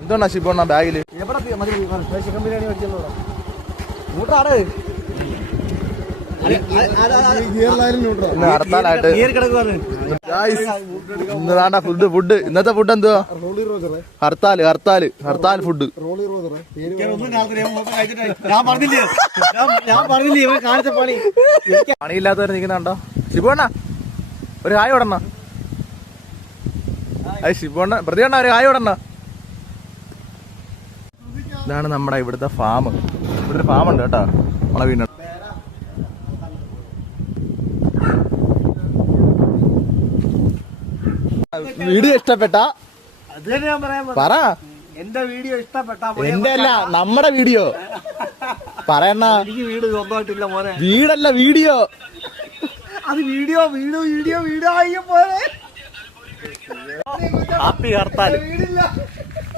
എന്തുകൊണ്ടാ ഷിബോണ്ണ ബാഗില്? ചിക്കൻ ബിരിയാണി മേടിച്ചോ ഹർത്താലായിട്ട് ഇന്ന് ഫുഡ് ഇന്നത്തെ ഫുഡ് എന്തുവാ? ഹർത്താൽ ഫുഡ്. പണിയില്ലാത്തവർ നിൽക്കുന്നുണ്ടോ? ഷിബോണ്ണ ഒരു ഹായ് വിടണ. ഷിബോണ്ണ പ്രതികണ്ണ ഒരു ഹായ് വിടണ. ഇതാണ് നമ്മുടെ ഇവിടുത്തെ ഫാം. ഇവിടെ ഒരു ഫാം ഉണ്ട് കേട്ടോ നമ്മളെ വീടിന്. വീഡിയോ ഇഷ്ടപ്പെട്ട പറ. എന്റെ വീഡിയോ ഇഷ്ടപ്പെട്ട എന്റെ അല്ല നമ്മുടെ വീഡിയോ പറയണ. എനിക്ക് വീട് സ്വന്തമായിട്ടില്ല മോനെ. വീടല്ല വീഡിയോ. അത് വീഡിയോ വീഡിയോ വീഡിയോ വീഡിയോ ആയി പോലെ. ഹാപ്പി ഹർത്താൽ. വീടില്ല.